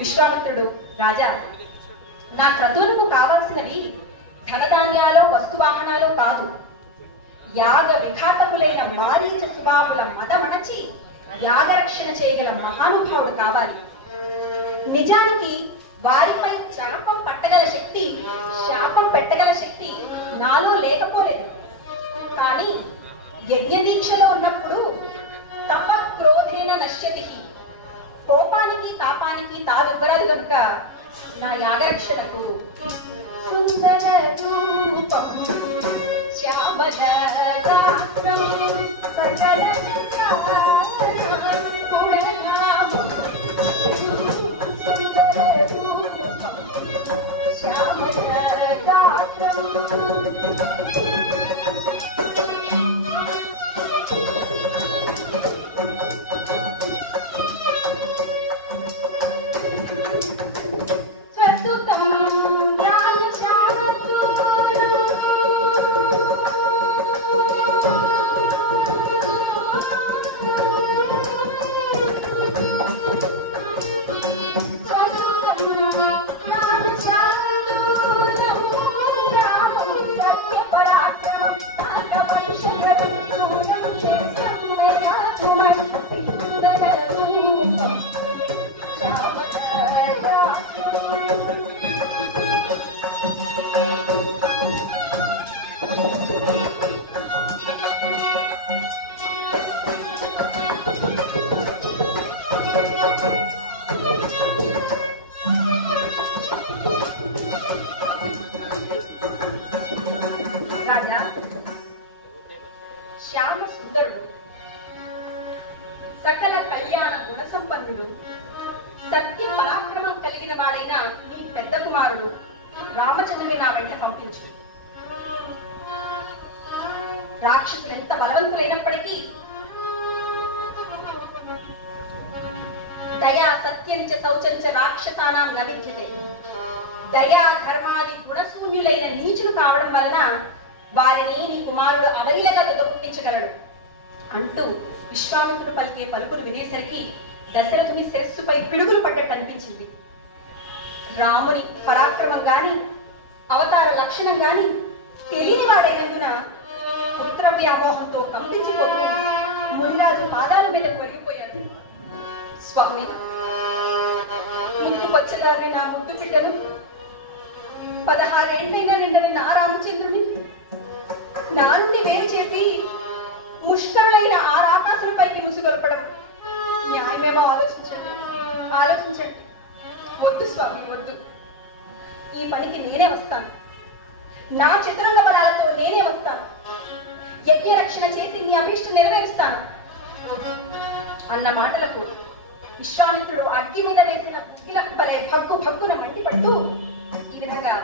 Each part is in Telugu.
విశ్వామిత్రుడు, రాజా, నా క్రతువులకు కావలసినవి ధనధాన్యాలో వస్తువాహనాలు కాదు, యాగ విఘాతకులైన మారీచ సుబాబుల మదమణచి యాగరక్షణ చేయగల మహానుభావుడు కావాలి. నిజానికి వారిపై శాపం పెట్టగల శక్తి నాలో లేకపోలేదు. కానీ యజ్ఞ దీక్షలో ఉన్నప్పుడు తప క్రోధేన నశ్యతి, కోపానికి తాపానికి తావివ్వరాదు కనుక నా యాగరక్షణకు సుందర రూపం శ్యామల గాత్రం సకల రాజా, శ్యామ సుందరుడు, సకల కళ్యాణ గుణ సంపన్నుడు, సత్య పరాక్రమం కలిగిన వాడైన నీ పెద్ద కుమారుడు రామచంద్రుని నా వెంట పంపించు. రాక్షసులు ఎంత బలవంతులైనప్పటికీ దయా సత్యంచ శౌచంచ రాక్షసానాం నవిద్యతే, దయా ధర్మాది గుణశూన్యులైన నీచులు కావడం వలన వారిని నీ కుమారుడు అవలీలగా దొదపుట్టించగలడు అంటూ విశ్వామిత్రుడు పలికే పలుకులు వినేసరికి దశరథుని శిరస్సుపై పిడుగులు పడ్డట్టు అనిపించింది. రాముని పరాక్రమం గాని అవతార లక్షణం గాని తెలియని వాడైనందున పుత్ర వ్యామోహంతో కంపించిపోతూ మునిరాజు పాదాల మీద కొరిగిపోయాడు. స్వామి, ముక్కు పచ్చదారిన నా ముద్దు బిడ్డను 16 ఏళ్ళైనా నిండిన నా రామచంద్రుని నా నుండి వేరు చేసి ముష్కరులైన ఆ రాకాసులపైకి ముసుగొల్పడం న్యాయమేమో ఆలోచించండి. వద్దు స్వామి, వద్దు. ఈ పనికి నేనే వస్తాను, నా చతురంగ బలాలతో నేనే వస్తాను, యజ్ఞ రక్షణ చేసి నీ అభీష్టం నెరవేరుస్తాను అన్న మాటలకు విశ్వామిత్రుడు అగ్గి మీద వేసిన బుగ్గిల బలే భగ్గున మండిపడుతూ ఈ విధంగా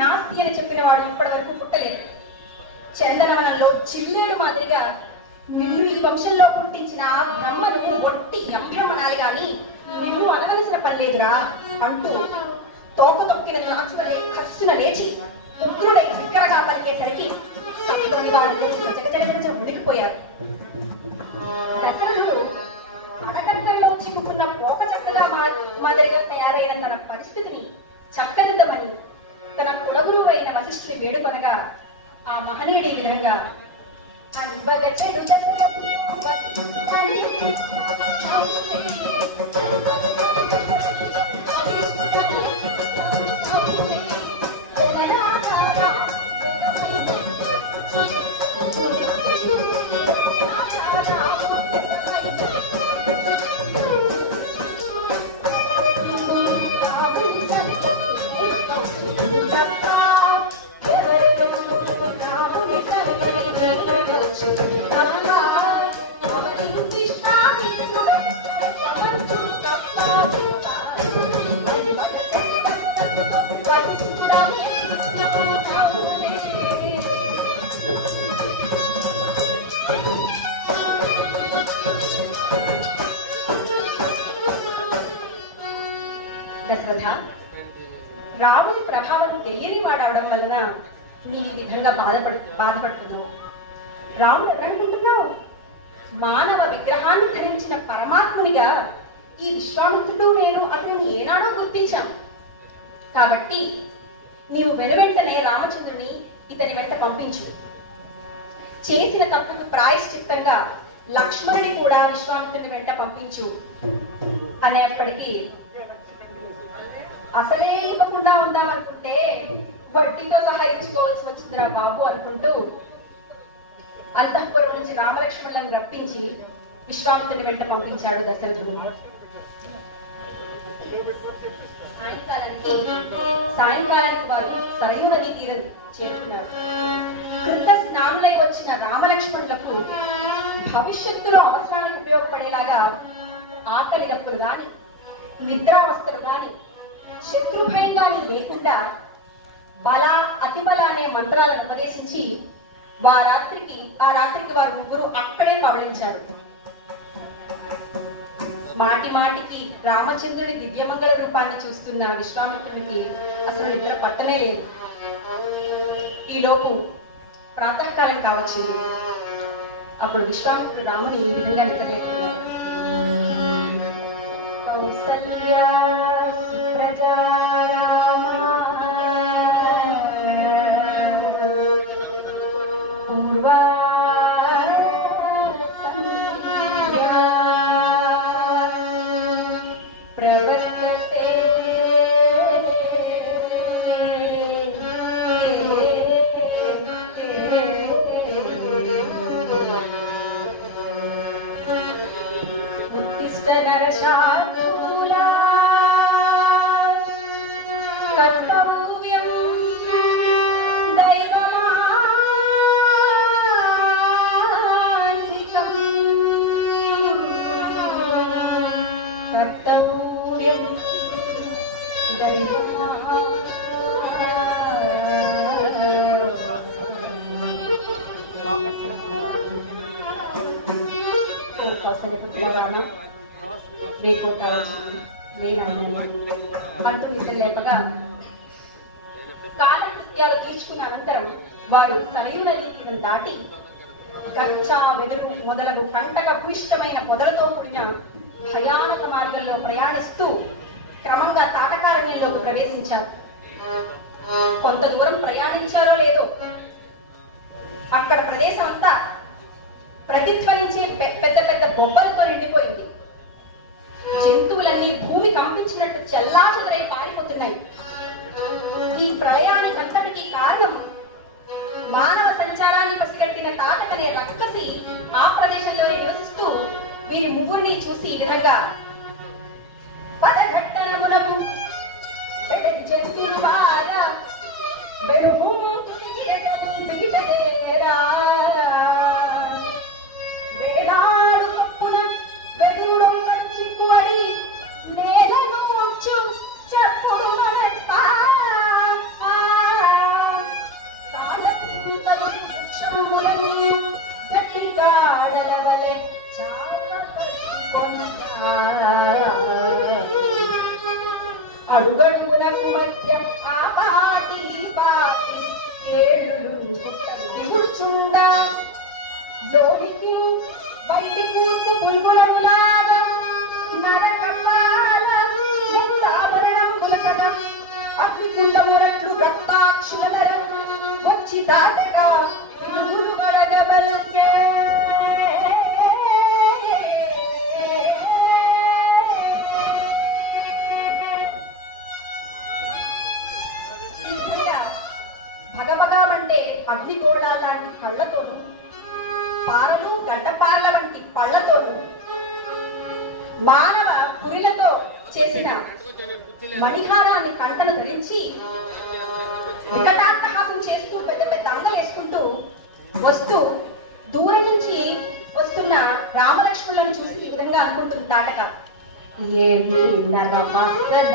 నాస్తి అని చెప్పిన వాడు ఇప్పటి వరకు పుట్టలేదు. చందనవనంలో చిల్లేడు మాదిరిగా నిన్ను ఈ వంశంలో పుట్టించిన ఆ బ్రహ్మను ఒట్టి ఎంబ్రమనాలి గాని నిన్ను అనవలసిన పని లేదురా అంటూ తోక తొక్కిన నాచువలే కస్సున లేచి ఉగ్రుడై బిగ్గరగా పలికేసరికి సభలోని వాళ్ళు జగజగజగజ ఉడికిపోయారు. దశరథుడు అడగట్టంలో చిక్కుకున్న పోక చక్కగా మాదిరిగా తయారైన తన పరిస్థితిని చక్కదిద్దమని తన కులగురువు అయిన వశిష్ఠుని వేడుకొనగా ఆ మహనీయుడి ఈ విధంగా దశరథ, రాముని ప్రభావం తెలియని వాడవడం వలన నీ విధంగా బాధపడుతున్నావు. రాముడు ఎవరనుకుంటున్నావు? మానవ విగ్రహాన్ని ధరించిన పరమాత్మునిగా ఈ విశ్వామిత్రుడు నేను అతనిని ఏనాడో గుర్తించాం. కాబట్టి నీవు వెనువెంటనే రామచంద్రుని ఇతని వెంట పంపించు. చేసిన తప్పుకు ప్రాయశ్చిత్తంగా లక్ష్మణుని కూడా విశ్వామిత్రుని వెంట పంపించు అనేప్పటికీ అసలే ఇవ్వకుండా ఉందామనుకుంటే వడ్డీతో సహా ఇచ్చుకోవాల్సి వచ్చిందిరా బాబు అనుకుంటూ అంతఃపురం నుంచి రామలక్ష్మణులను రప్పించి విశ్వామిత్రుని వెంట పంపించాడు దశరథుడు. సాయంకాలానికి వారు సరయూ నదీ తీరం చేరుకున్నారు. కృత స్నానులై వచ్చిన రామలక్ష్మణులకు భవిష్యత్తులో అవసరాలకు ఉపయోగపడేలాగా ఆకలి దప్పులు గాని నిద్రావస్థలు గాని శత్రుభయం గాని లేకుండా బల అతిబల అనే మంత్రాలను ఉపదేశించి ఆ రాత్రికి వారు ముగ్గురు అక్కడే పవళించారు. మాటి మాటికి రామచంద్రుడి దివ్యమంగళ రూపాన్ని చూస్తున్న విశ్వామిత్రునికి అసలు నిద్ర పట్టనే లేదు. ఈలోపు ప్రాతకాలం కావచ్చింది. అప్పుడు విశ్వామిత్రుడు రాముని ఈ విధంగా నిద్రలేపుతున్నారు. కౌసల్యా సుప్రజా నరశార్దూలా కర్తవ్యం దైవమాంత్రికం కర్తవ్యం కౌసల్యపుత్ర రామ అంటూ నిద్ర లేపగా కాలకృత్యాలు తీర్చుకున్న అనంతరం వారు సరయూ నదీ తీరం దాటి గచ్చ వెదురు మొదలగు పంటక భూయిష్టమైన పొదలతో కూడిన భయానక మార్గంలో ప్రయాణిస్తూ క్రమంగా తాటకారణ్యంలోకి ప్రవేశించారు. కొంత దూరం ప్రయాణించారో లేదో అక్కడ ప్రదేశం అంతా ప్రతిధ్వనించే పెద్ద పెద్ద బొబ్బలతో నిండిపోయింది. జంతువులన్నీ భూమి కంపించినట్టు చెల్లాచెదరై పారిపోతున్నాయి. ఈ ప్రళయానికి అంతటికీ కారణం మానవ సంచారాన్ని పసిగట్టిన తాటకనే రక్కసి ఆ ప్రదేశంలో నివసిస్తూ వీరి ముగ్గురిని చూసి ఈ విధంగా పదఘట్టనమునకు జంతువులు బాగా వేలాడు కప్పున వెదురుడొంగడు చిక్కువడి నేలను వచ్చు చెప్పుడు వృక్షములను గట్టిగాడలవలె అడుగడుగునకు మధ్య ఆ పాటి పాటి ఏళ్ళు కూర్చుండ లోనికి బయటి కూర్పు పుల్గులను లాగా నరకపాల ఆభరణం పులసడం అగ్నికుండమురట్లు రక్తాక్షులనరం వచ్చి దాటగా విలుగులు వడగబల్కే భగభగమంటే అగ్నిగోళాల లాంటి కళ్ళతోనూ పారలు గడ్డపారల వంటి పళ్లతోనూ మానవ పురిలతో చేసిన మణిహారాన్ని కంటను ధరించి వికటాట్టహాసం చేస్తూ పెద్ద పెద్ద అంగలు వేసుకుంటూ వస్తూ దూరం నుంచి వస్తున్న రామలక్ష్మణులను చూసి ఈ విధంగా అనుకుంటుంది తాటక. ఏమి నరవాసన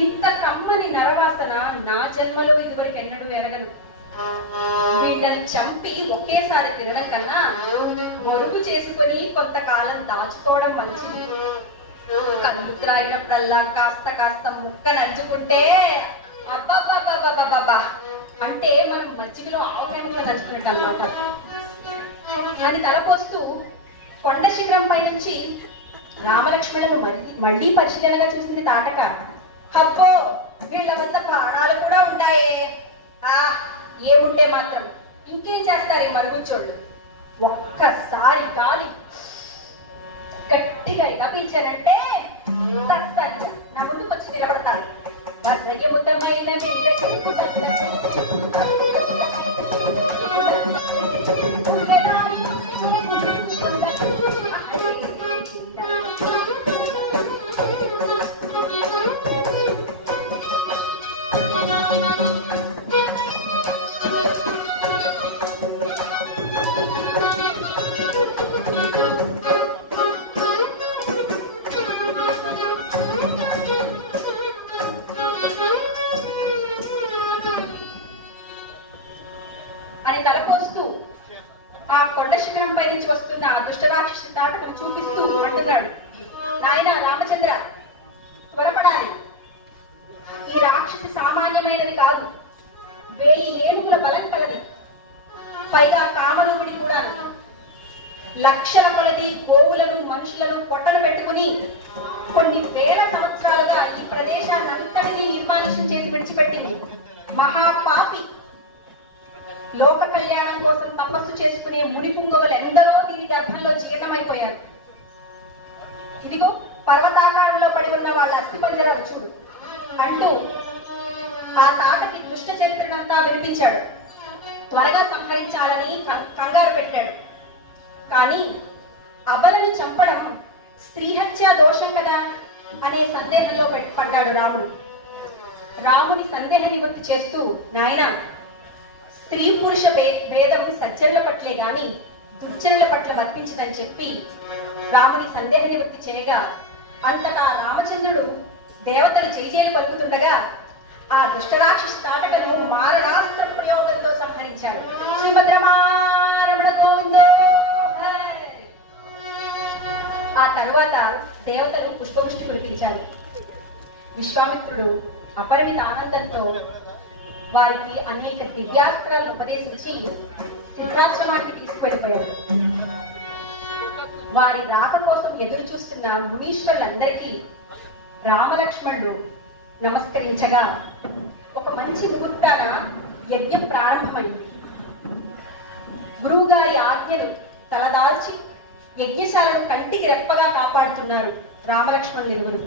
ఇంత కమ్మని నరవాసన నా జన్మలో ఇదివరకు ఎన్నడూ ఎరగను. వీళ్ళని చంపి ఒకేసారి తినడం కన్నా మరుగు చేసుకుని కొంతకాలం దాచుకోవడం మంచిది. కళ్ళు త్రాగినప్పుడల్లా కాస్త కాస్త ముక్క నంచుకుంటే అబ్బాబ్బాబ్బాబ్బాబ్బా అంటే మనం మజ్జిగలో ఆవకాయ ముక్క నంచుకున్నట్టు అన్నమాట అని తలపోస్తూ కొండ శిఖరం పై నుంచి రామలక్ష్మణులను మళ్ళీ పరిశీలనగా చూసింది తాటక. అబ్బో వీళ్ళ వద్ద ప్రాణాలు కూడా ఉంటాయే. ఏముంటే మాత్రం ఇంకేం చేస్తారు ఈ మరుగుచ్చోళ్ళు. ఒక్కసారి గాలి గట్టిగా ఇలా పీల్చానంటే నా ముందుకు వచ్చి నిలబడతారు. వర్ణయముతమైన అని తలపోస్తూ ఆ కొండ శిఖరంపై నుంచి వస్తున్న ఆ దుష్టరాక్షసి తాటకను చూపిస్తూ అంటున్నాడు, నాయన రామచంద్ర త్వరపడాలి. ఈ రాక్షసి సామాన్యమైనది కాదు, 1000 ఏనుగుల బలం కలది. పైగా కామరూపుడి కూడా. లక్షల కొలది గోవులను మనుషులను పొట్టను పెట్టుకుని కొన్ని వేల సంవత్సరాలుగా ఈ ప్రదేశాన్ని అంతటినీ నిర్మానుష్యం చేసి విడిచిపెట్టింది. మహాపాపి. లోక కళ్యాణం కోసం తపస్సు చేసుకునే ముని పుంగవులు ఎందరో దీని గర్భంలో జీర్ణమైపోయారు. ఇదిగో పర్వతాకారంలో పడి ఉన్న వాళ్ళ అస్థిపంజరాలు చూడు అంటూ ఆ తాటకి దుష్ట చరిత్రనంతా వినిపించాడు. త్వరగా సంహరించాలని కంగారు పెట్టాడు. కానీ అబలను చంపడం స్త్రీహత్యా దోషం కదా అనే సందేహంలో పడ్డాడు రాముడు. రాముని సందేహ నివృత్తి చేస్తూ, నాయన స్త్రీ పురుష భేదం సచ్చరుల పట్లే గాని దుర్చరుల పట్ల వర్తించదని చెప్పి రాముని సందేహ నివృత్తి చేయగా అంతటా రామచంద్రుడు దేవతలు జైజేలు పలుకుతుండగా ఆ దుష్టరాక్షసి తాటకను మారణాస్త్ర ప్రయోగంతో సంహరించాడు. శ్రీభద్రమారమణ గోవిందో. ఆ తరువాత దేవతలు పుష్పవృష్టి కురిపించారు. విశ్వామిత్రుడు అపరిమిత ఆనందంతో వారికి అనేక దివ్యాస్త్రాలను ఉపదేశించి సిద్ధాశ్రమానికి తీసుకువెళ్ళిపోయాడు. వారి రాక కోసం ఎదురు చూస్తున్న మునీశ్వరులందరికీ రామలక్ష్మణుడు నమస్కరించగా ఒక మంచి ముహూర్తాన యజ్ఞం ప్రారంభమైంది. గురువు గారి ఆజ్ఞను తలదాల్చి యజ్ఞశాలను కంటికి రెప్పగా కాపాడుతున్నారు రామలక్ష్మణులు ఇరువురు.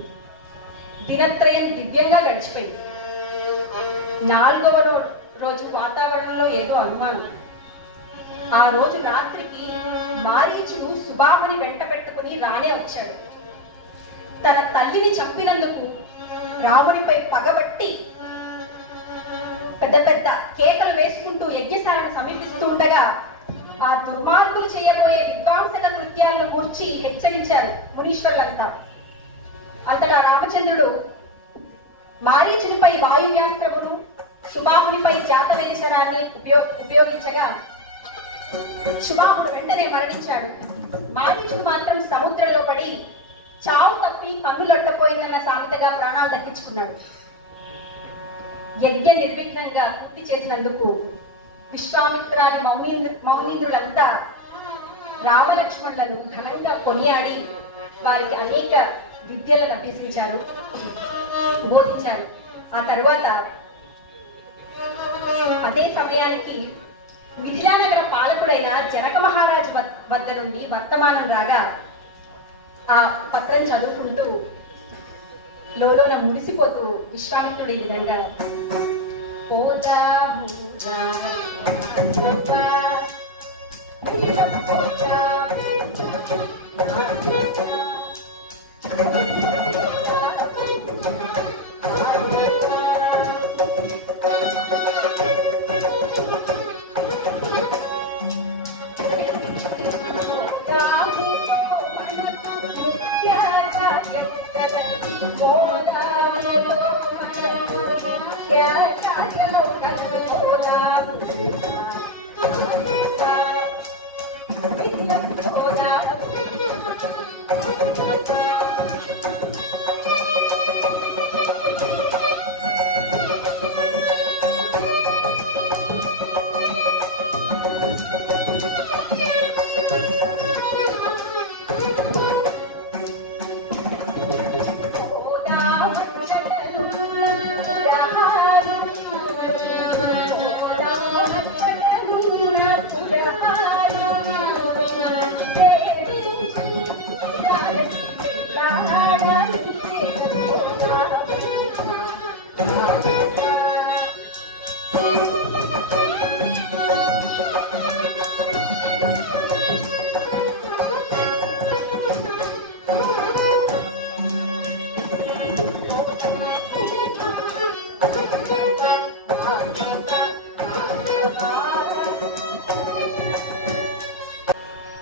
దినత్రయం దివ్యంగా గడిచిపోయింది. 4వ రోజు వాతావరణంలో ఏదో అనుమానం. ఆ రోజు రాత్రికి మారీచుడు సుబాహుని వెంట పెట్టుకుని రానే వచ్చాడు. తన తల్లిని చంపినందుకు రామునిపై పగబట్టి పెద్ద పెద్ద కేకలు వేసుకుంటూ యజ్ఞశాలను సమీపిస్తూ ఉండగా ఆ దుర్మార్గులు చేయబోయే విధ్వంసక కృత్యాలను గూర్చి హెచ్చరించారు మునీశ్వరులంతా. అంతటా రామచంద్రుడు మారీచునిపై వాయువ్యాస్త్రమును, సుబాహునిపై జాతవేదశరాన్ని ఉపయోగించగా సుబాహుడు వెంటనే మరణించాడు. మారీచుడు మాత్రం సముద్రంలో పడి చావు తప్పి కన్నులొట్టపోయిందన్న సామెతగా ప్రాణాలు దక్కించుకున్నాడు. యజ్ఞ నిర్విఘ్నంగా పూర్తి చేసినందుకు విశ్వామిత్రాది మౌనీంద్రులంతా రామలక్ష్మణులను ఘనంగా కొనియాడి వారికి అనేక విద్యలను అభ్యసించారు, బోధించారు. ఆ తరువాత అదే సమయానికి మిథిలానగర పాలకుడైన జనక మహారాజు వద్ద నుండి వర్తమానం రాగా ఆ పత్రం చదువుకుంటూ లోలోన ముడిసిపోతూ విశ్వామిత్రుడు ఈ విధంగా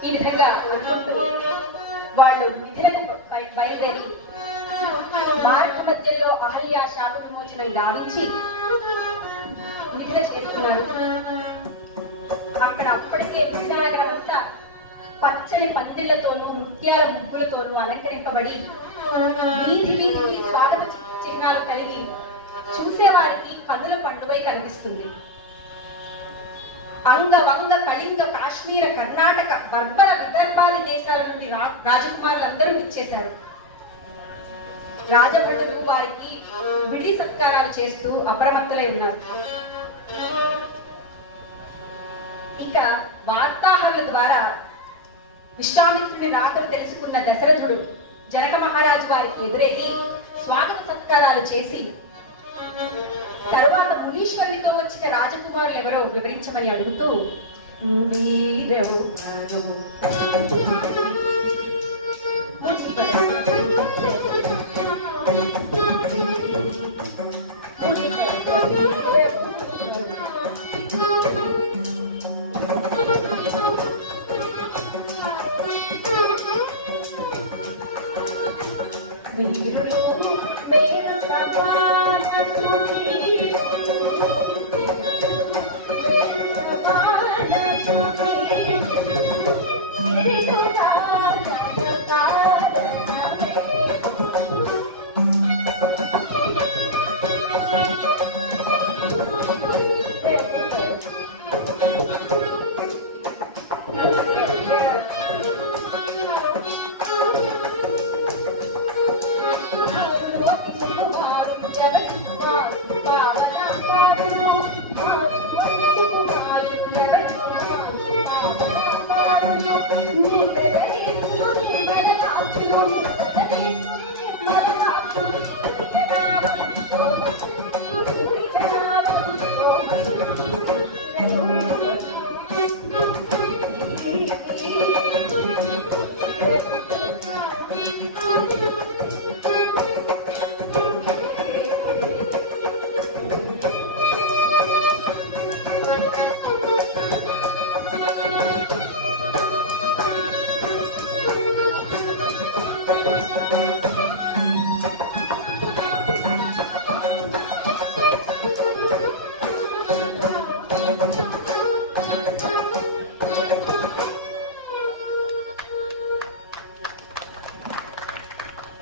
ఈ విధంగా అనుకుంటూ వాళ్ళు మిథిలకు బయలుదేరి మార్గ మధ్యంలో అహల్య శాప విమోచనం గావించి మిథిల చేస్తున్నారు. అక్కడ అప్పటికే విజయనగరం అంతా పచ్చని పందిళ్లతోనూ ముత్యాల ముగ్గులతోనూ అలంకరింపబడి వీధి వీధికి స్వాగత చిహ్నాలు కలిగి చూసేవారికి కన్నుల పండుగై కనిపిస్తుంది. అంగ వంగ కళింగ కాశ్మీర కర్ణాటక బర్బర విదర్భాది దేశాల నుండి రాజకుమారులందరూ విచ్చేశారు. రాజభటులు వారికి విడి సత్కారాలు చేస్తూ అప్రమత్తులై ఉన్నారు. ఇక వార్తాహరుల ద్వారా విశ్వామిత్రుని రాకను తెలుసుకున్న దశరథుడు జనక మహారాజు వారికి ఎదురెళ్ళి స్వాగత సత్కారాలు చేసి తరువాత మునీశ్వరునితో వచ్చిన రాజకుమారులు ఎవరో వివరించమని అడుగుతూ వీరులు మేర సమాన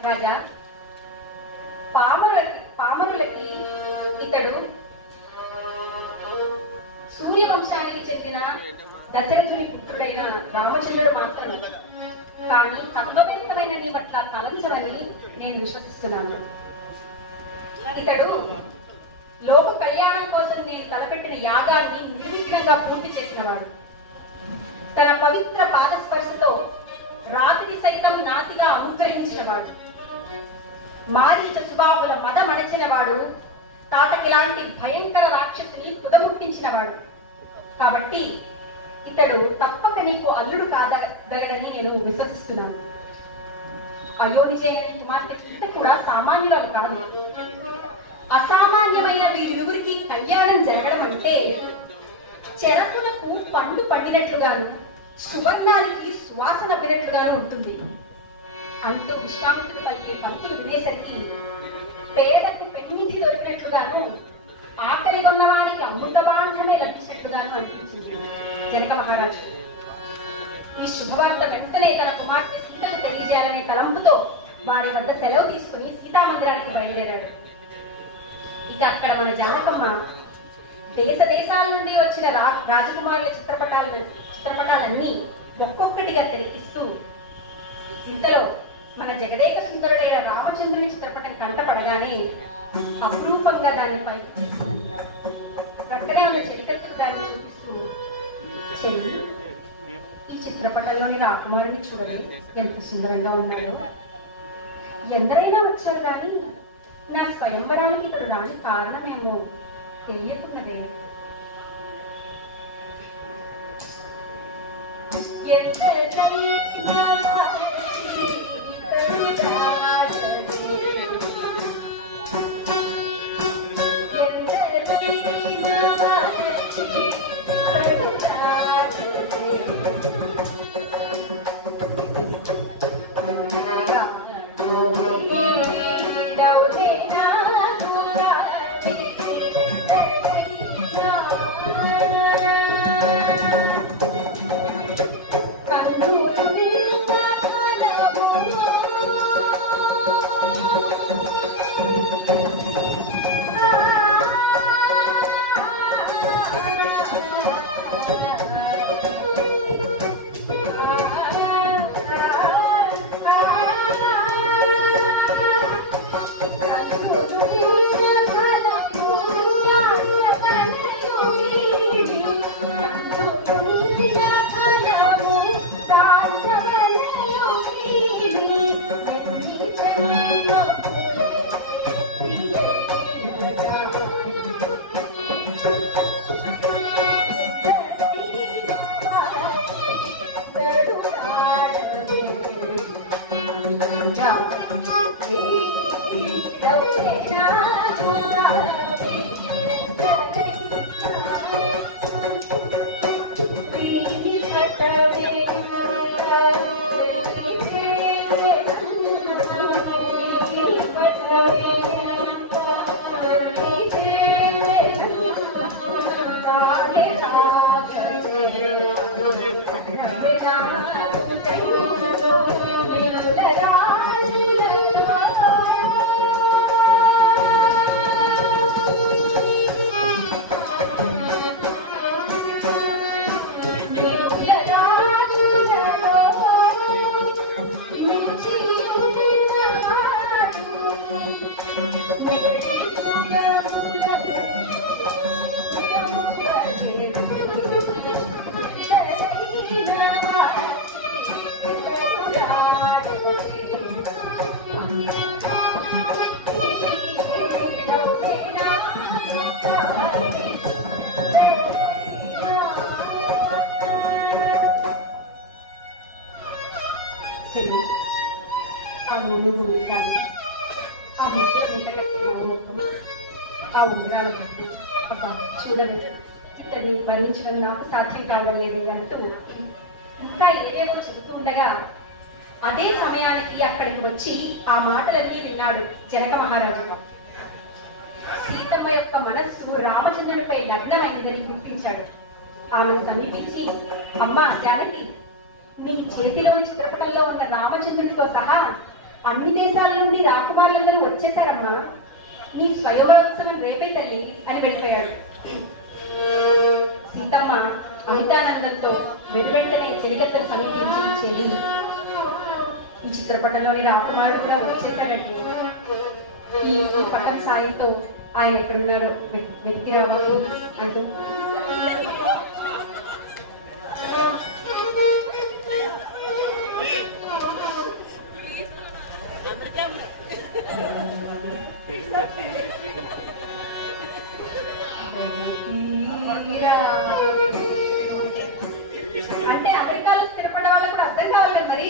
రాజా, పామరులకి ఇతడు సూర్యవంశానికి చెందిన దశరథుని పుత్రుడైన రామచంద్రుడు మాత్రమే. కానీ తత్వవేత్తమైన నీ పట్ల తలంచవని నేను విశ్వసిస్తున్నాను. ఇతడు లోక కళ్యాణం కోసం నేను తలపెట్టిన యాగాన్ని నిర్విఘ్నంగా పూర్తి చేసినవాడు. తన పవిత్ర పాదస్పర్శతో రాతిని సైతం నాతిగా అనుగ్రహించినవాడు. మారీచ సుబాహుల మదమణచినవాడు. తాటకిలాంటి భయంకర రాక్షసుని తుదముట్టించినవాడు. కాబట్టి ఇతడు తప్పక నీకు అల్లుడు కాదగడని నేను విశ్వసిస్తున్నాను. అయోనిజైన కుమార్తె సీత కూడా సామాన్యురాలు కాదు. అసామాన్యమైన వీరిరువురికి కళ్యాణం జరగడం అంటే చెరకులకు పండు పండినట్లుగాను, సువర్ణానికి సువాసన అబ్బినట్లుగాను ఉంటుంది అంటూ విశ్వామిత్రుడు పలికే పంతులు వినేసరికి పేదకు పెన్నింటి దొరికినట్లుగాను, ఆకలి కొన్నవానికి అమృతబాంధమే లభించినట్లుగాను అనిపించింది జనక మహారాజు. ఈ శుభవార్త వెంటనే తన కుమార్తె సీతకు తెలియజేయాలనే తలంపుతో వారి వద్ద సెలవు తీసుకుని సీతామందిరానికి బయలుదేరాడు. ఇక అక్కడ మన జానకమ్మ దేశ దేశాల నుండి వచ్చిన రాజకుమారుల చిత్రపటాలన్నీ ఒక్కొక్కటిగా తిరిగిస్తూ, ఇంతలో మన జగదేక సుందరుడైన రామచంద్రుని చిత్రపటం కంటపడగానే అపురూపంగా దాన్ని పైకి తీసి ప్రక్కనే ఉన్న చెలికత్తులు దాన్ని చూపిస్తూ, చెల్లి, ఈ చిత్రపటంలోని రాకుమారుని చూడలే ఎంత సుందరంగా ఉన్నాడో. ఎందరైనా వచ్చారు కానీ నా స్వయంవరానికి ఇతడు రాని కారణమేమో తెలియకున్నదే. గోలు వేశాడు. ఆ ముద్ర ముంటగట్టిన ముఖం, ఆ ఉంగరాల బొట్టు, ఒక చూడలేదు, ఇతన్ని వర్ణించడం నాకు సాధ్యం కావడం లేదు అంటూ ఇంకా ఏదేవో చెబుతూ ఉండగా అదే సమయానికి అక్కడికి వచ్చి ఆ మాటలన్నీ విన్నాడు జనక మహారాజు. సీతమ్మ యొక్క మనస్సు రామచంద్రునిపై లగ్నమైందని గుర్తించాడు. ఆమెను సమీపించి, అమ్మా జానకి, నీ చేతిలో చిత్రపటంలో ఉన్న రామచంద్రునితో సహా అన్ని దేశాల నుండి రాకుమారులందరూ వచ్చేశారమ్మా, నీ స్వయంవరోత్సవం రేపే తల్లి అని వెళ్ళిపోయాడు. సీతమ్మ అమితానందంతో వెనువెంటనే చెలికత్తెను సమీపించి, చెలి, ఈ చిత్రపటంలోని రాకుమారుడు కూడా వచ్చేసాడంటే ఈ పటం సాయంతో ఆయన ఎక్కడున్నారో వెతికి రావాలి అంటూ అంటే అమెరికాలో స్థిరపడ్డ వాళ్ళకు కూడా అర్థం కావాలి కదా మరి.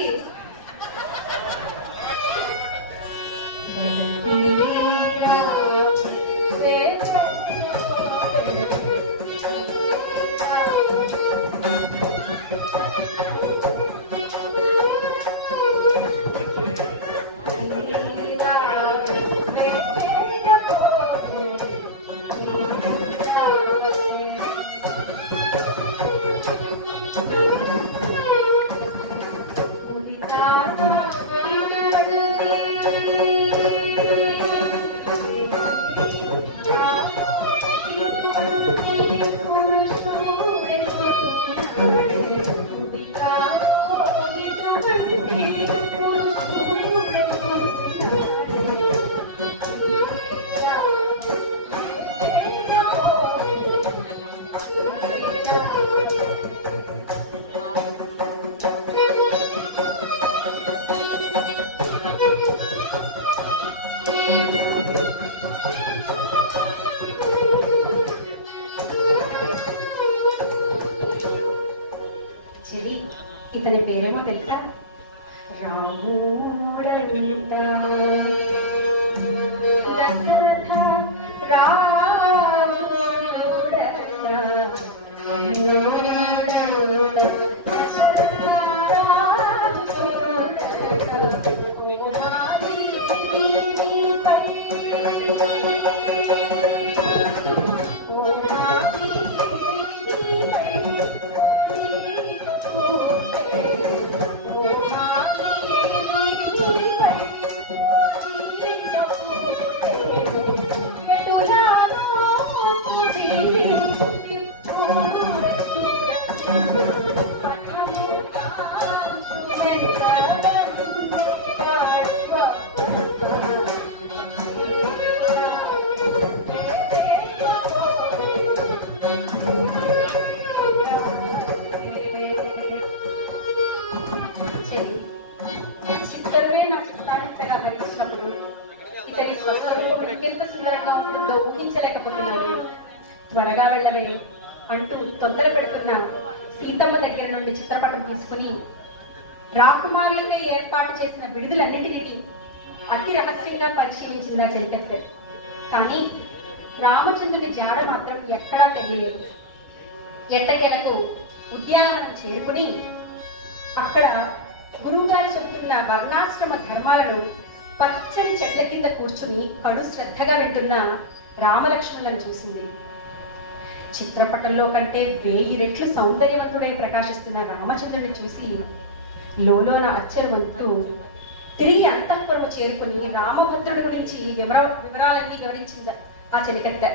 ఇతని పేరేమో తెలుసా? రాముడంట దశరథ రాముడంట రాముడంట దశరథ రాముడంట ఓమారి దేవిపై ఓమారి చిత్తరువే నా చిత్తాంతగా భరించినప్పుడు ఇతని స్వస్వరూపం ఎంత సుందరంగా ఉంటుందో ఊహించలేకపోతున్నాను. త్వరగా వెళ్ళవే అంటూ తొందర పెడుతున్న సీతమ్మ దగ్గర నుండి చిత్రపటం తీసుకుని రాకుమారులకై ఏర్పాటు చేసిన విడుదలన్నింటినీ అతి రహస్యంగా పరిశీలించిందా చెలికత్తె. కానీ రామచంద్రుని జాడ మాత్రం ఎక్కడా తెలియలేదు. ఎట్టకేలకు ఉద్యానవనం చేరుకుని అక్కడ గురువుగారు చెబుతున్న వర్ణాశ్రమ ధర్మాలను పచ్చని చెట్ల కింద కూర్చుని కడు శ్రద్ధగా వింటున్న రామలక్ష్మణులను చూసింది. చిత్రపటంలో కంటే 1000 రెట్లు సౌందర్యవంతుడై ప్రకాశిస్తున్న రామచంద్రుని చూసి లోలోన అచ్చరువంతూ తిరిగి అంతఃపురము చేరుకుని రామభద్రుడి గురించి వివరాలన్నీ వివరించింది ఆ చెలికత్తె.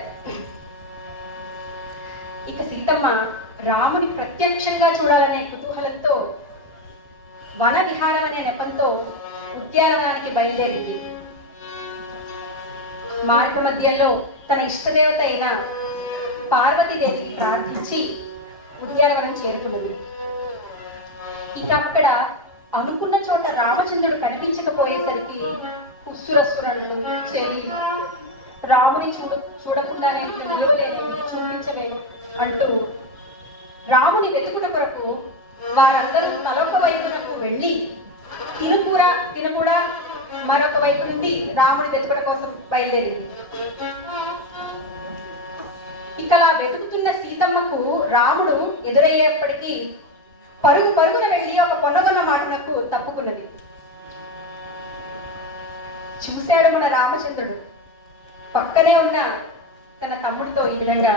ఇక సీతమ్మ రాముని ప్రత్యక్షంగా చూడాలనే కుతూహలంతో వన విహారం అనే నెపంతో ఉద్యానవనానికి బయలుదేరింది. మార్గ మధ్యంలో తన ఇష్టదేవత అయిన పార్వతీదేవికి ప్రార్థించి ఉద్యానవనం చేరుకున్నది. ఇక అక్కడ అనుకున్న చోట రామచంద్రుడు కనిపించకపోయేసరికి ఉస్సురస్సురను చెవి రాముని చూడకుండానే చూపించలేను అంటూ రాముని వెతుకుట కొరకు వారందరూ తలొక వైపునకు వెళ్ళి తినకూడా మరొక వైపు నుండి రాముడి వెతుకట కోసం బయలుదేరింది. ఇకలా వెతుకుతున్న సీతమ్మకు రాముడు ఎదురయ్యేప్పటికీ పరుగు పరుగున వెళ్ళి ఒక పొన్నగొన్న మాటనకు తప్పుకున్నది. చూశాడు మన రామచంద్రుడు. పక్కనే ఉన్న తన తమ్ముడితో ఈ విధంగా,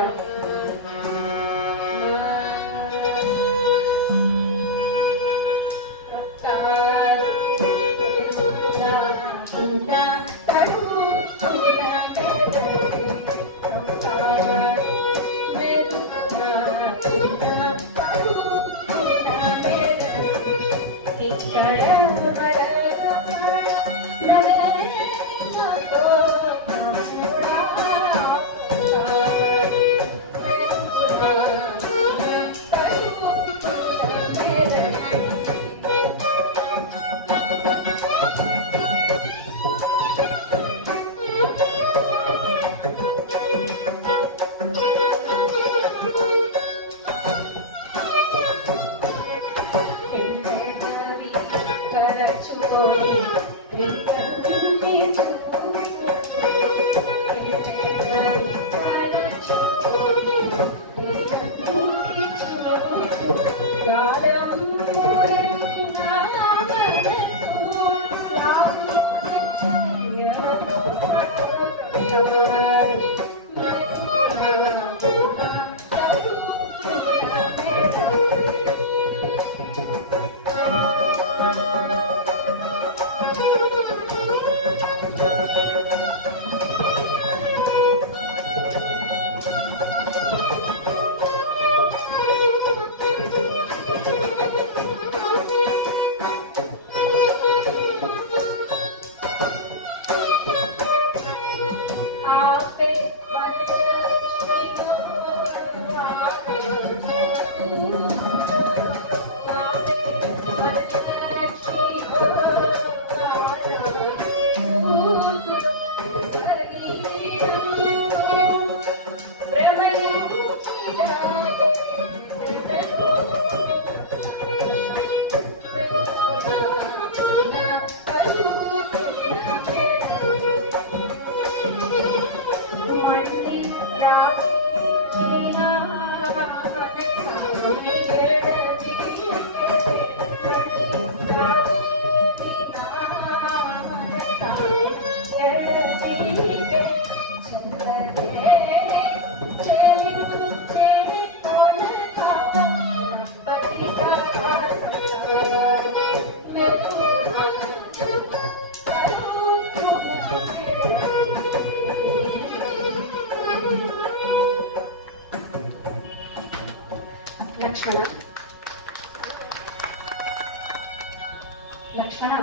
లక్ష్మణ,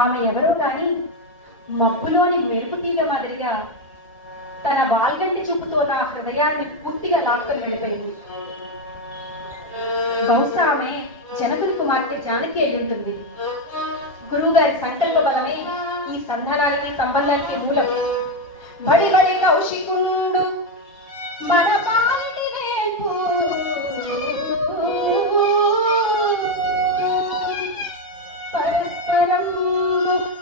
ఆమె ఎవరో గాని మబ్బులోని మెరుపు తీగ మాదిరిగా తన వాల్గంటి చూపుతో నా హృదయాన్ని పూర్తిగా లాక్కొని వెళ్ళిపోయింది. బహుశా ఆమె జనకుని కుమార్తె జానకి అయి ఉంటుంది. గురువు గారి సంకల్ప బలమే ఈ సంధానానికి సంబంధానికి మూలం. బడి బడి కౌశికుండు మన పాలిటి వేల్పు పరస్పరం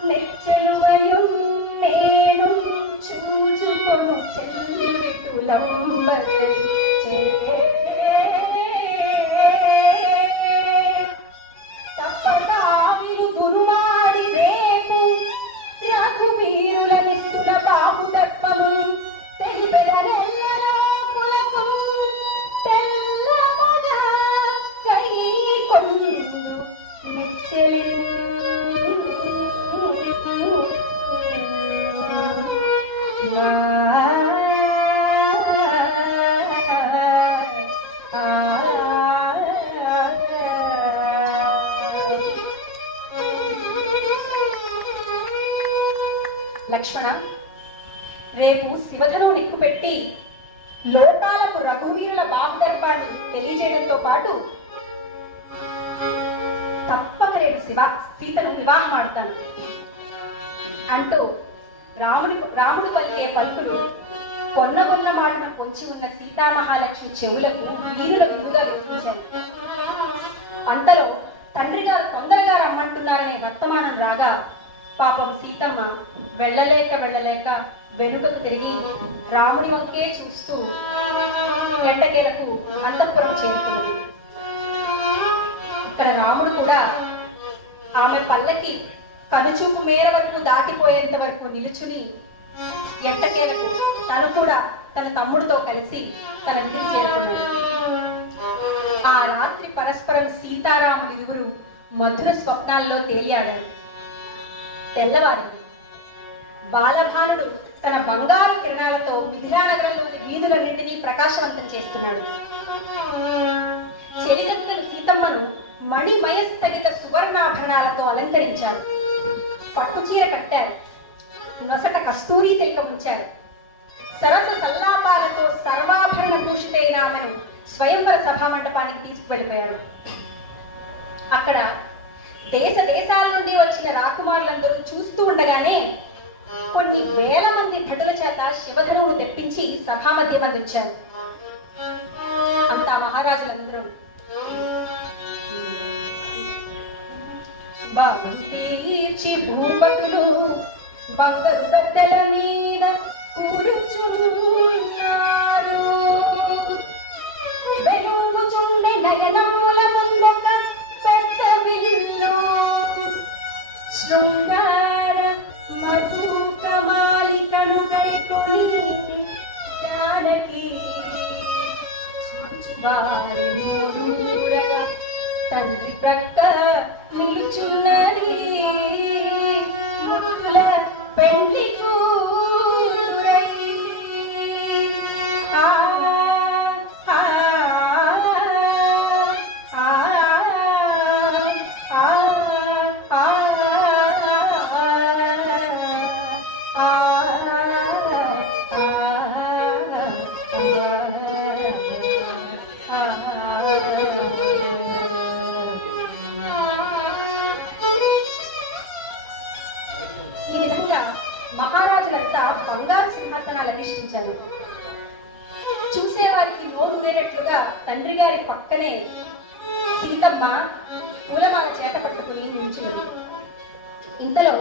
నెచ్చెలువయు నేను చూచుకొను చెల్లిటులంబచే తప్పదావిరు దుర్మాడి రేపు రఘువీరుల నిస్తుల బాబు దర్పము తెలిపెదనెల్లరో కులకు తెల్లమగా కై కొండు మెచ్చెలి లక్ష్మణ, రేపు శివధనువు నిక్కుపెట్టి లోకాలకు రఘువీరుల బాహుదర్భాన్ని తెలియజేయడంతో పాటు తప్పక రేపు సీతను వివాహం ఆడతాను అంటూ రాముడు పలికే పలుకులు పొన్న మాటన పొంచి ఉన్న సీతామహాలక్ష్మి చెవులకు వీరుల విధుగా వినిపించాయి. అంతలో తండ్రి గారు తొందరగా రమ్మంటున్నారనే వర్తమానం రాగా పాపం సీతమ్మ వెళ్ళలేక వెనుకకు తిరిగి రాముని వంకే చూస్తూ ఎట్టకేలకు అంతఃపురం చేరుకుంది. ఇక్కడ రాముడు కూడా ఆమె పల్లకి కనుచూపు మేర వరకు దాటిపోయేంత వరకు నిలుచుని ఎట్టకేలకు తను కూడా తన తమ్ముడితో కలిసి తన ఇంటికి చేరుకున్నాడు. ఆ రాత్రి పరస్పరం సీతారాములు ఇరువురు మధుర స్వప్నాల్లో తేలియాడారు. తెల్లవారింది. బాలభానుడు తన బంగారు కిరణాలతో మిథిలానగరంలోని వీధులన్నింటినీ ప్రకాశవంతం చేస్తున్నాడు. చెలికత్తెలు సీతమ్మను మణిమయస్థగిత సువర్ణాభరణాలతో అలంకరించారు. పట్టుచీర కట్టారు. నొసట కస్తూరి తిలకం ఉంచారు. సరస సల్లాపాలతో సర్వాభరణ భూషితైన ఆమెను స్వయంవర సభా మండపానికి తీసుకువెళ్ళిపోయాడు. అక్కడ దేశ దేశాల నుండి వచ్చిన రాకుమారులందరూ చూస్తూ ఉండగానే కొన్ని వేల మంది భటుల చేత శివధనువును తెప్పించి సభా మధ్య వచ్చారు. అంతా మహారాజులందరూ బాగు తీర్చి భూపతులు బంగారు గద్దెల మీద కూర్చున్నారు. వెలుగుచుండే నయనముల ముందొక పెద్ద విల్లు శృంగార మధుకమాలికను గైకొని జానకి వారిగా తండ్రి ప్రక్క నిలుచున్నది. ముక్కుల పెండ్లి కూతురై ఈ విధంగా మహారాజులంతా బంగారు సింహాసనాలు అధిష్ఠించారు. చూసేవారికి నోరు ఊరేటట్లుగా తండ్రి గారి పక్కనే సీతమ్మ పూలమాల చేత పట్టుకుని నిల్చున్నది. ఇంతలో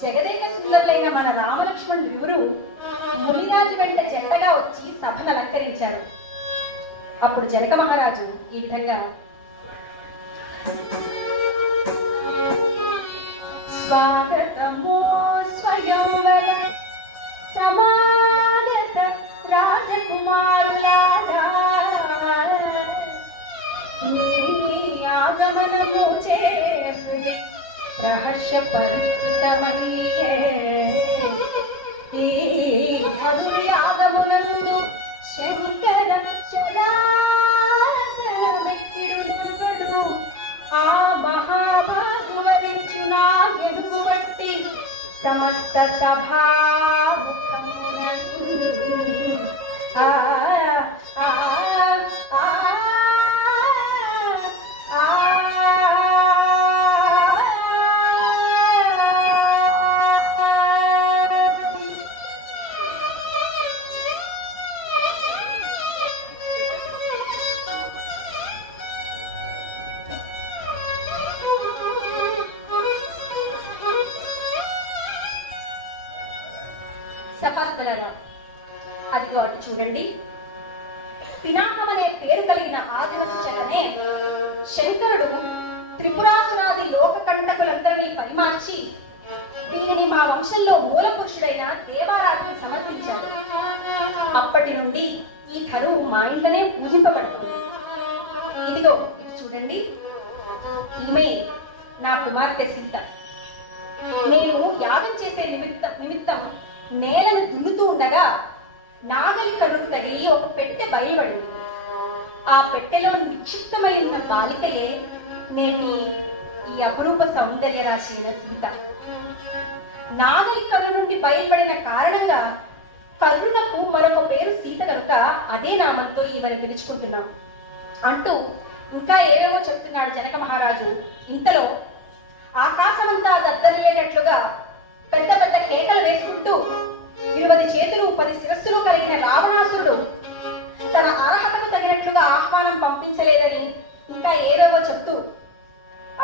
జగదేక సుందరులైన మన రామలక్ష్మణులు ఇరువురు మునిరాజు వెంట జంటగా వచ్చి సభను అలంకరించారు. అప్పుడు జనక మహారాజు ఈ విధంగా స్వాగతమో స్వయంవర సమాగత రాజకుమారులారా, మీ ఆగమనము చేసి రహస్య పరికృతమయ్యే ఈ ధనుర్యాగమునందు శంకర చరాచరమెక్కిడునొకడు ఆ మహాభాగు నా ఎనుగు బట్టి సమస్త సభాముఖమునందు సభాస్థలరా, అదిగో అటు చూడండి. పినాకం అనే పేరు కలిగిన ఆదివసు చేతనే శంకరుడు త్రిపురాసురాది లోక కంటకులందరినీ పరిమార్చి దీనిని మా వంశంలో మూల పురుషుడైన దేవారాజుని సమర్పించాడు. అప్పటి నుండి ఈ ధనువు మా ఇంటనే పూజింపబడుతుంది. ఇదిగో ఇది చూడండి, ఈమె నా కుమార్తె సీత. నేను యాగం చేసే నిమిత్తం నేలను దున్నుతూ ఉండగా నాగలి కరుకు తగిలి ఒక పెట్టె బయలుపడింది. ఆ పెట్టెలో నిక్షిప్తమై ఉన్న బాలికయే నేటి ఈ అపురూప సౌందర్య రాశి అయిన సీత. నాగలి కరు నుండి బయలుపడిన కారణంగా కరుణకు మరొక పేరు సీత కనుక అదే నామంతో ఈమెను పిలుచుకుంటున్నాం అంటూ ఇంకా ఏవేవో చెప్తున్నాడు జనక మహారాజు. ఇంతలో ఆకాశమంతా దద్దరిల్లేటట్లుగా పెద్ద పెద్ద కేకలు వేసుకుంటూ 20 చేతులు 10 శిరస్సులు కలిగిన రావణాసురుడు తన అర్హతకు తగినట్లుగా ఆహ్వానం పంపించలేదని ఇంకా ఏవేవో చెప్తూ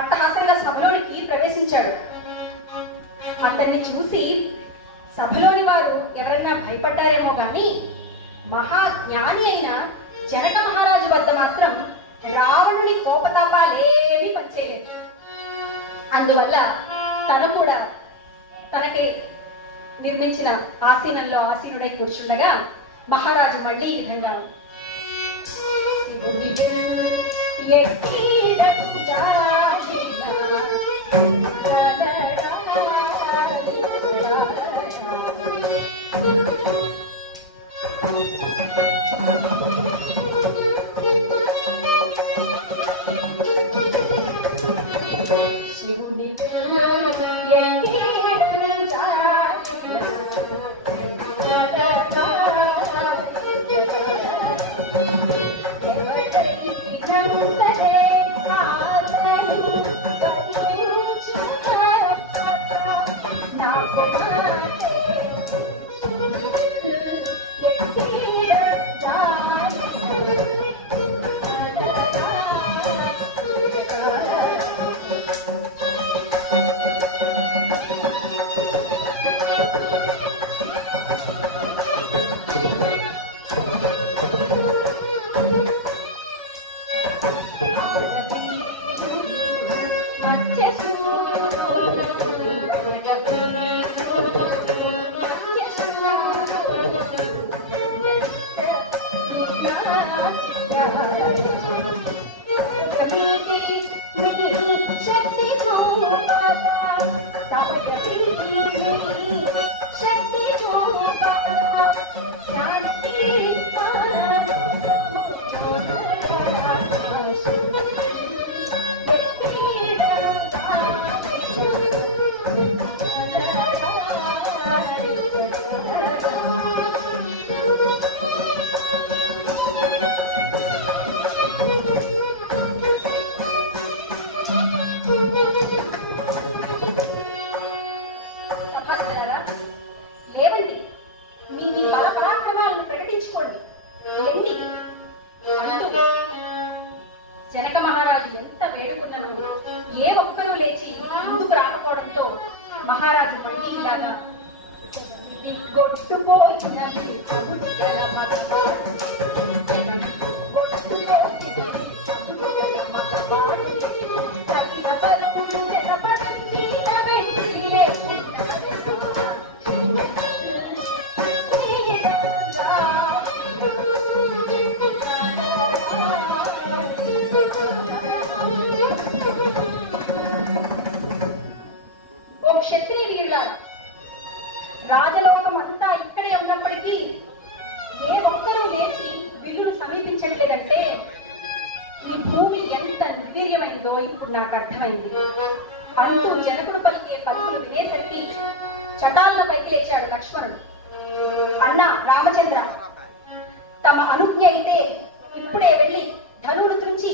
అట్టహాసంగా సభలోనికి ప్రవేశించాడు. అతన్ని చూసి సభలోని వారు ఎవరన్నా భయపడ్డారేమో గాని మహాజ్ఞాని అయిన జనక మహారాజు వద్ద మాత్రం రావణుని కోపతాపాలేవి పనిచేయలేదు. అందువల్ల తను కూడా తనకి నిర్మించిన ఆసీనంలో ఆసీనుడై కూర్చుండగా మహారాజు మళ్ళీ ఈ విధంగా లేవండి, మీ బల పరాక్రమాలను ప్రకటించుకోండి అంటూ జనక మహారాజు ఎంత వేడుకున్నను ఏ ఒక్కరూ లేచి ముందుకు రాకపోవడంతో మహారాజు మళ్ళీ ఇలాగా గొట్టుపోయిన క్షత్రియ వీరులారా, రాజలోకం అంతా ఇక్కడే ఉన్నప్పటికీ ఏ ఒక్కరూ లేచి విల్లును సమీపించట్లేదంటే ఈ భూమి ఎంత నిర్వీర్యమైందో ఇప్పుడు నాకు అర్థమైంది అంటూ జనకుడు పలికే పలుకులు వినేసరికి చటాల పైకి లేచాడు లక్ష్మణుడు. అన్నా రామచంద్ర, తమ అనుజ్ఞ అయితే ఇప్పుడే వెళ్ళి ధనుడు త్రుంచి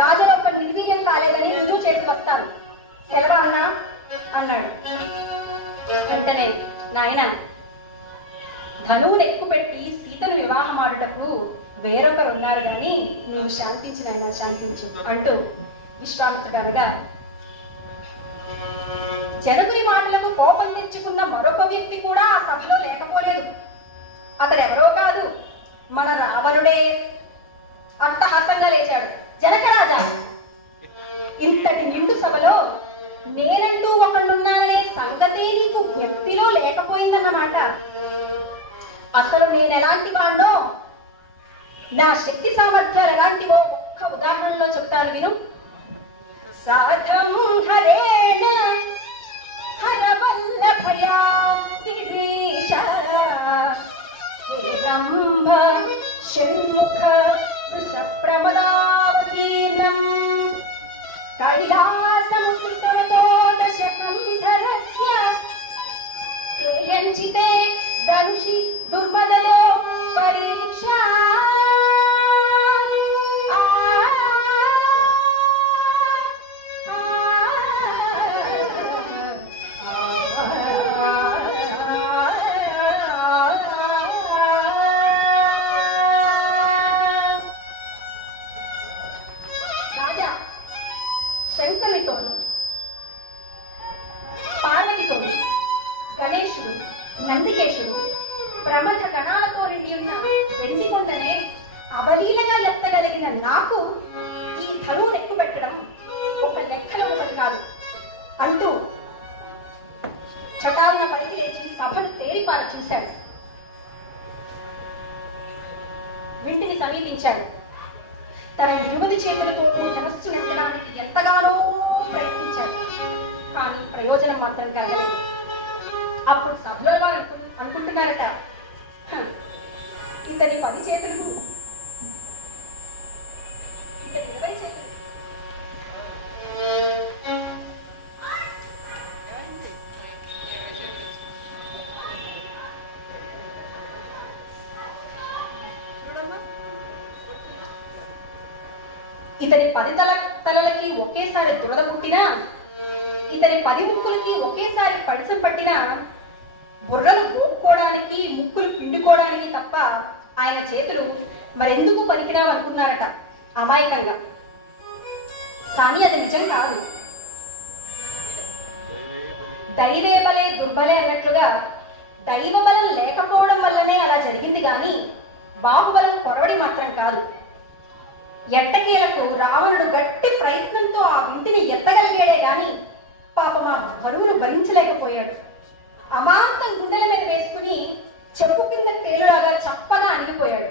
రాజలోకం నిర్వీర్యం కాలేదని రుజువు చేసి వస్తాను. సెలవు అన్నా అన్నాడు. వెంటనే నాయన, ధనువును ఎక్కుపెట్టి సీతను వివాహమాడుటకు వేరొకరున్నారు గాని నీవు శాంతించు నాయన, శాంతించు అంటూ విశ్వామిత్రుడు అనగా జనకుని మాటలకు కోపం తెచ్చుకున్న మరొక వ్యక్తి కూడా ఆ సభలో లేకపోలేదు. అతడెవరో కాదు, మన రావణుడే. అట్టహాసంగా లేచాడు. జనకరాజా, ఇంతటి నిండు సభలో నేనంటూ ఒకళ్ళున్నాననే సంగతే నీకు వ్యక్తిలో లేకపోయిందన్నమాట. అసలు నేనెలాంటి వాణ్ణో, నా శక్తి సామర్థ్యాలు ఎలాంటివో ఒక్క ఉదాహరణలో చెప్తాను విను. సాధం హరేణ హరవల్లభయా గిరీశ హేరంబ షణ్ముఖ వృషప్రమదావతీర్ణం కైలాసముత్రితవతో దశకం ధరస్య కేయంచితే ధనుషి దుర్మదలో పరీక్ష రాజా శంకరునితోను పార్వతితోను నందికేశుడు ప్రమథ గణాలతో నిండి ఉన్న వెండి కొండనే అవలీలగా ఎత్తగలిగిన నాకు ఈ ధనువు నెక్కు పెట్టడం ఒక లెక్కలో ఒకటి కాదు అంటూ చటాలున పైకి లేచి సభను తేలిపార చూశాడు. వింటిని సమీపించాడు. తన ఇరువది చేతులతో ధనస్సు నెట్టడానికి ఎంతగానో ప్రయత్నించాడు. కానీ ప్రయోజనం మాత్రం కలగలేదు. అప్పుడు సభలో వారు అనుకుంటున్నారట, ఇతని 10 చేతులు, ఇతని 20 చేతులు. ఇతని 10 తలలకి ఒకేసారి దురద పుట్టినా, ఇతని 10 ముక్కులకి ఒకేసారి పడిసం పట్టినా, బుర్రలు గోపుకోవడానికి ముక్కులు పిండుకోవడానికి తప్ప ఆయన చేతులు మరెందుకు పనికిరావు అనుకున్నారట అమాయకంగా. కానీ అది నిజం కాదు. దైవే బలే దుర్బలే అన్నట్లుగా దైవ బలం లేకపోవడం వల్లనే అలా జరిగింది కానీ బాహుబలం కొరవడి మాత్రం కాదు. ఎట్టకేలకు రావణుడు గట్టి ప్రయత్నంతో ఆ వింటిని ఎత్తగలిగాడే గాని పాపం ఆ బరువును భరించలేకపోయాడు. అమాంతం గుండెల మీద వేసుకుని చెప్పు కింద తేలులాగా చప్పగా అణిగిపోయాడు.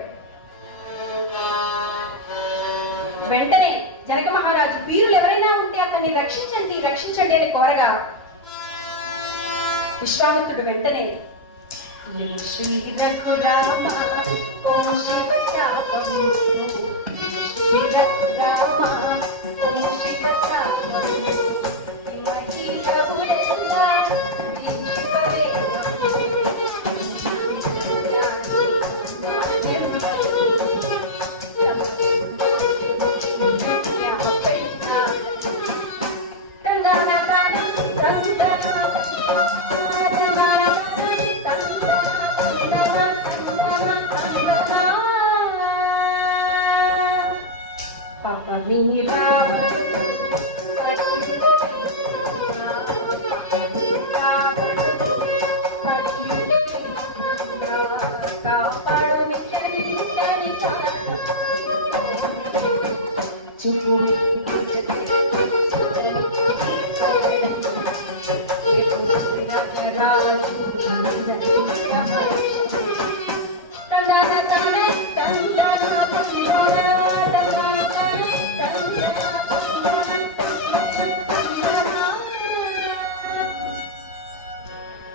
వెంటనే జనక మహారాజు వీరులు ఎవరైనా ఉంటే అతన్ని రక్షించండి రక్షించండి అని కోరగా విశ్వామిత్రుడు వెంటనే శ్రీ రఘురామ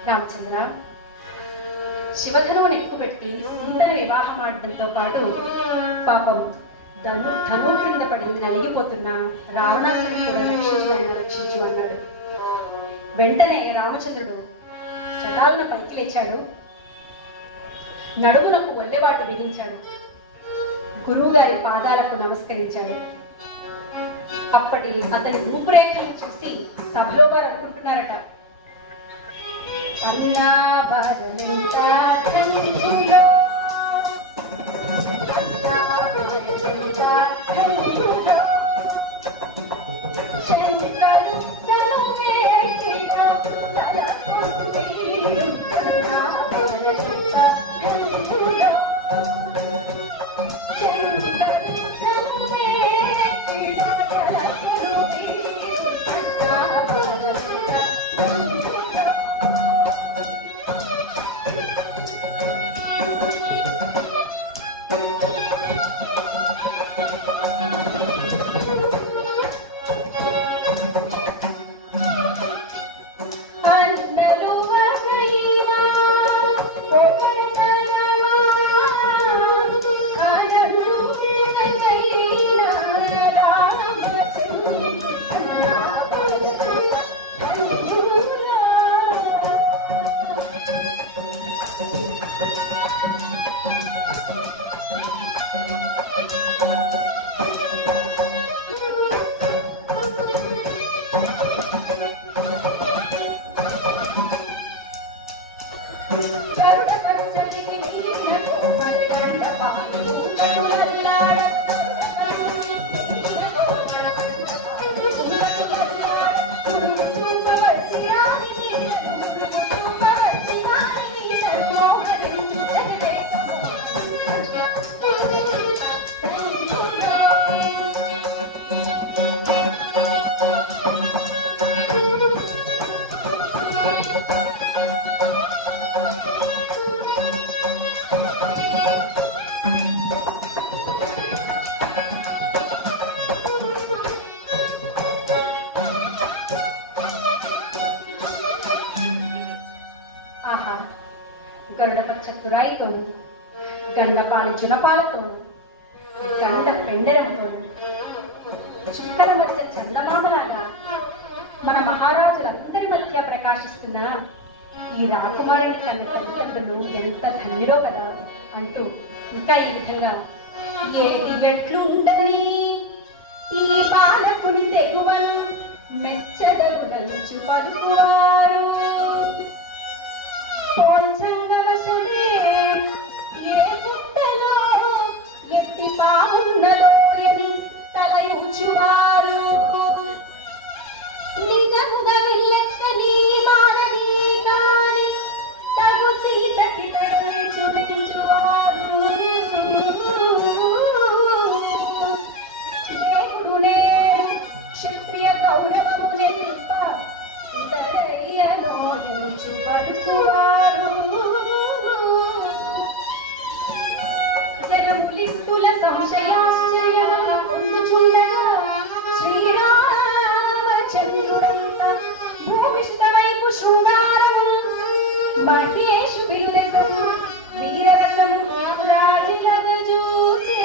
రామచంద్ర శివధనువును ఎక్కుపెట్టి సుందర వివాహం ఆడటంతో పాటు పాపం ధను క్రింద పడి నలిగిపోతున్న రావణాసుని కూడా రక్షించు అన్నాడు. వెంటనే రామచంద్రుడు చటాలన పైకి లేచాడు. నడుములకు ఒల్లెబాటు బిగించాడు. గురువు గారి పాదాలకు నమస్కరించాడు. అప్పటి అతని రూపురేఖలను చూసి సభలో వారు అనుకుంటున్నారట, గరుడపచ్చ తురాయితోను, గండపాలి జునపాలతోను, గండ పెండెరంతోను, చుక్కల మధ్య చందమామలాగా మన మహారాజులందరి మధ్య ప్రకాశిస్తున్న ఈ రాకుమారుని కన్న తల్లిదండ్రులు ఎంత ధన్యుడో కదా అంటూ ఇంకా ఈ విధంగా ఏది ఎట్లుండని ఈ బాలకుని తెగువను మెచ్చదగుడలుచు పలుకువారు పోల్చంగవశమే ఏ పుట్టలో ఎట్టి పామున్నదో అని తలయుచువారు నిజముగా వెళ్ళెత్తని మారని కాని తగు సీతకి తడుచువారు దేవుడు నేడు క్షత్రియ గౌరవము నెల్లిప ఇతడయ్యనో ఎనుచు పలుకువారు జనములిట్టుల సంశయాశ్చర్యములు పొందుచుండగా శ్రీరామచంద్రుడంత భూమిష్ట వైపు శృంగారము మహేషు బిరుదసము వీరరసము రాజులగ చూచే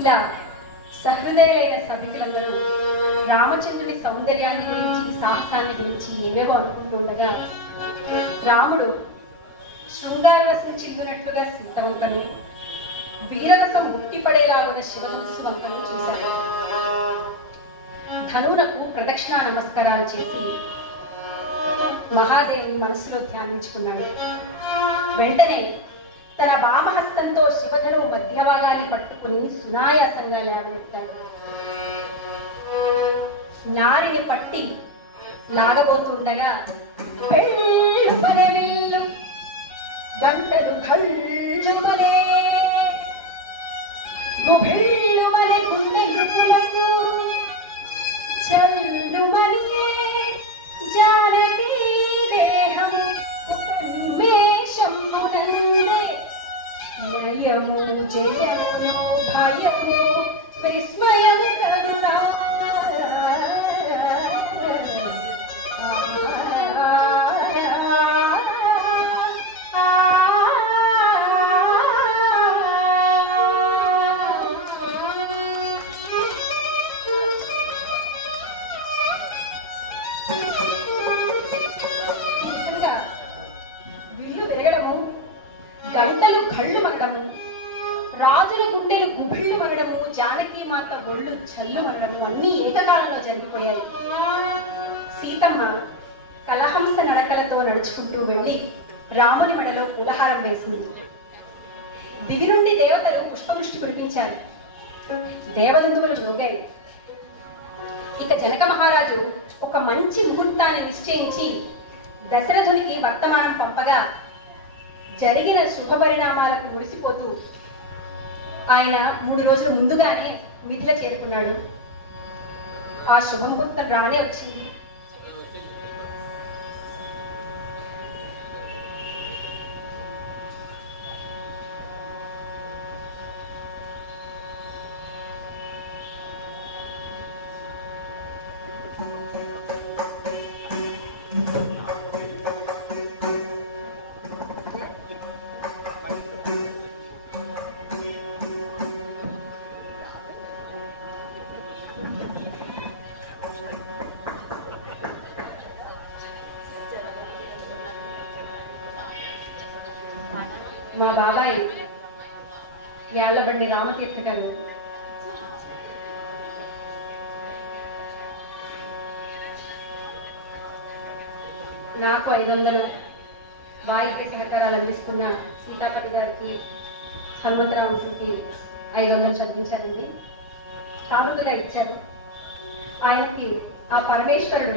ఇలా సహృదయులైన సభికులందరూ రామచంద్రుని సౌందర్యాన్ని గురించి సాహసాన్ని గురించి ఏవేవో అనుకుంటుండగా రాముడు శృంగారరసం చిందునట్లుగా సీతవంకను, వీరరసం ఉట్టిపడేలాగున్న శివధనుస్సు వంకను చూశాడు. ధనువునకు ప్రదక్షిణ నమస్కారాలు చేసి మహాదేవుని మనసులో ధ్యానించుకున్నాడు. వెంటనే తన వామహస్తంతో శివధనువు మధ్యభాగాన్ని పట్టుకుని సునాయాసంగా లేవనెత్తాడు. నారిని పట్టి లాగబోతుండగా పెళ్ళు గంటలు కళ్ళుమలే గుభిళ్ళుమలే గుండె గుప్పులకు చల్లుమలియే జానకి దేహము ఒక నిమేషమునందే నయము జయమును భయము విస్మయం కరుణా విల్లు విరగడము, గంటలు కళ్ళు మనడము, రాజుల గుండెలు గుబిళ్ళు మనడము, జానకి మాత ఒళ్ళు చల్లు మనడము అన్నీ ఏకకాలంలో జరిగిపోయాయి. సీతమ్మ కలహంస నడకలతో నడుచుకుంటూ వెళ్ళి రాముని మెడలో పూలహారం వేసింది. దివి నుండి దేవతలు పుష్పవృష్టి కురిపించారు. దేవదందువులు మ్రోగాయి. ఇక జనక మహారాజు ఒక మంచి ముహూర్తాన్ని నిశ్చయించి దశరథునికి వర్తమానం పంపగా జరిగిన శుభ పరిణామాలకు మురిసిపోతూ ఆయన 3 రోజులు ముందుగానే మిథిల చేరుకున్నాడు. ఆ శుభముహూర్తం రానే వచ్చింది. మా బాబాయ్ యాళ్లబండి రామతీర్థ గారు నాకు 500 వాయిద్య సహకారాలు అందిస్తున్న సీతాపతి గారికి, హనుమంతరావుకి 500 చదివించారండి. కానుకగా ఇచ్చారు. ఆయనకి ఆ పరమేశ్వరుడు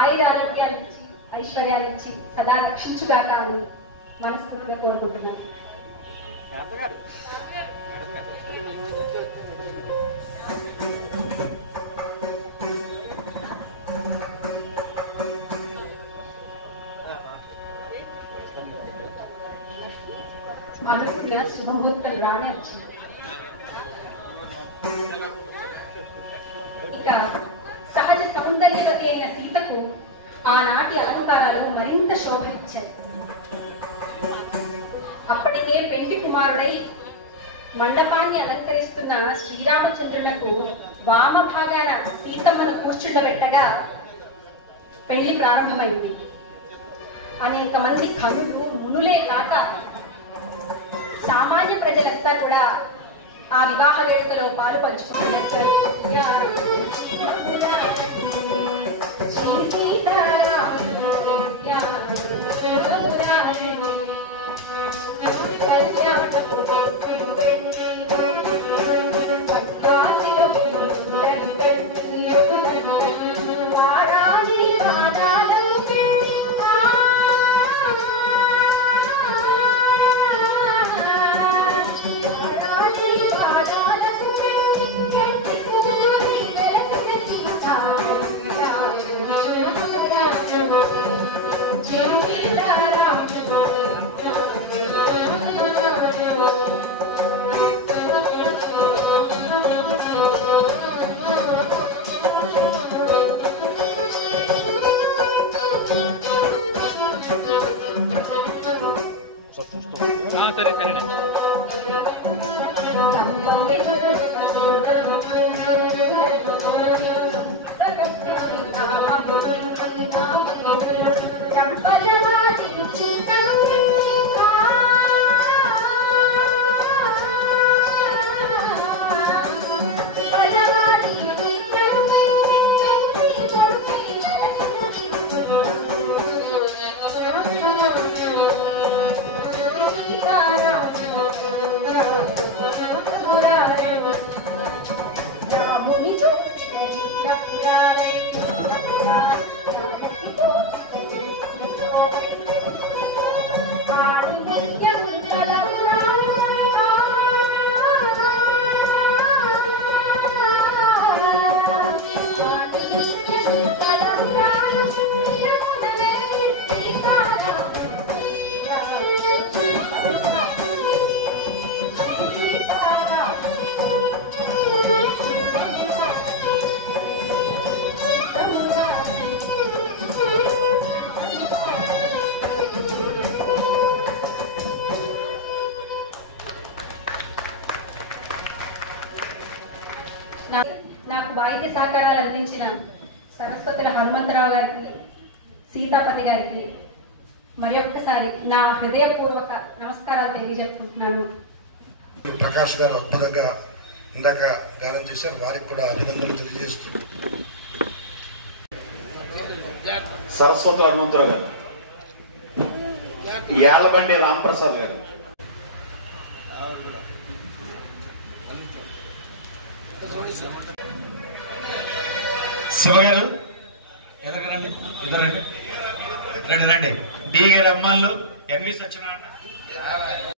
ఆయురారోగ్యాలు ఇచ్చి ఐశ్వర్యాలు ఇచ్చి సదా రక్షించుగాక అని మనస్ఫూర్తిగా కోరుకుంటున్నాను. శుభముహూర్తం రానే వచ్చింది. ఇక సహజ సౌందర్యవతి అయిన సీతకు ఆనాటి అలంకారాలు మరింత శోభనిచ్చాయి. అప్పటికే పెంటి కుమారుడై మండపాన్ని అలంకరిస్తున్న శ్రీరామచంద్రులకు వామభాగాన సీతమ్మను కూర్చుండబెట్టగా పెళ్లి ప్రారంభమైంది. అనేక మంది కనులు మునులే కాక సామాన్య ప్రజలంతా కూడా ఆ వివాహ వేడుకలో పాలు పంచుకుంటున్నారు. సరే సరే నాకు వాయిద్య సహకారాలు అందించిన సరస్వతుల హనుమంతరావు గారికి, సీతాపతి గారికి మరి ఒక్కసారి నా హృదయపూర్వక నమస్కారాలు తెలియజేసుకుంటున్నాను. ప్రకాష్ గారు అద్భుతంగా ఇందాక గానం చేశారు, వారికి కూడా అభినందనలు తెలియజేస్తూ సరస్వతి హనుమంతరావు గారు, యాళ్లబండి రాంప్రసాద్ గారు, శివ గారు ఎదురుగా రండి, ఇద్దరు రండి రండి రండి, డి గారి అమ్మాళ్ళు, ఎన్వి సత్యనారాయణ